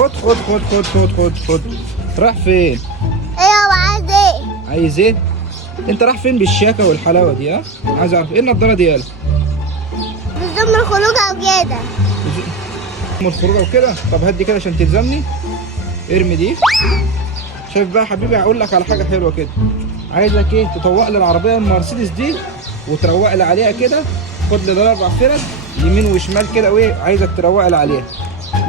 خد خد خد خد خد خد خد. رايح فين؟ ايوه عايز ايه؟ عايز ايه؟ انت رايح فين بالشياكه والحلاوه دي؟ ها؟ عايز اعرف ايه النضاره دي يالا؟ بزوم الخروج او كده. من الخروجه وكده. طب هدي كده عشان تلزمني. ارمي دي. شايف بقى يا حبيبي، هقول لك على حاجه حلوه كده. عايزك ايه؟ تطوق لي العربيه المرسيدس دي وتروق لي عليها كده. خد لي 4 فرد يمين وشمال كده، وايه عايزك تروق لي عليها.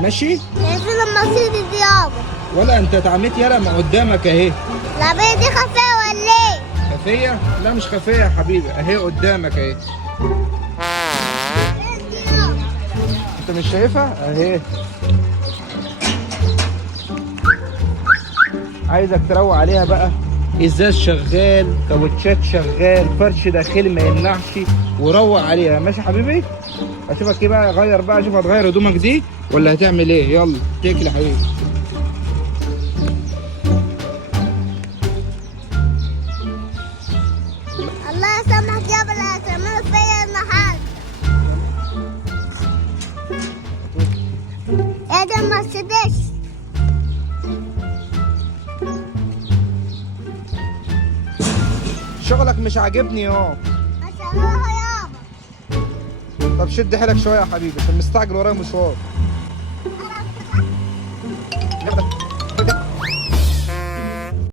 ماشي؟ هي فين المرسيدس دي يابا؟ ولا انت اتعميت يالا؟ ما قدامك اهي. العربية دي خفية ولا ايه؟ خفيه؟ لا مش خفيه يا حبيبي، اهي قدامك اهي. فين دي يابا؟ انت مش شايفها؟ اهي. عايزك تروق عليها بقى. ازاز شغال، كاوتشات شغال، فرش داخلي ما يمنعش، وروق عليها. ماشي يا حبيبي؟ اشوفك ايه بقى. غير بقى، شوف هتغير هدومك دي ولا هتعمل ايه. يلا اتكل يا حبيبي. الله يسامحك يابا، اللي هتعمله فيا النهارده. ايه ده المرسيدس؟ شغلك مش عاجبني اهو. هشغلها يابا. طب شد حيلك شويه يا حبيبي عشان مستعجل ورايا مشوار.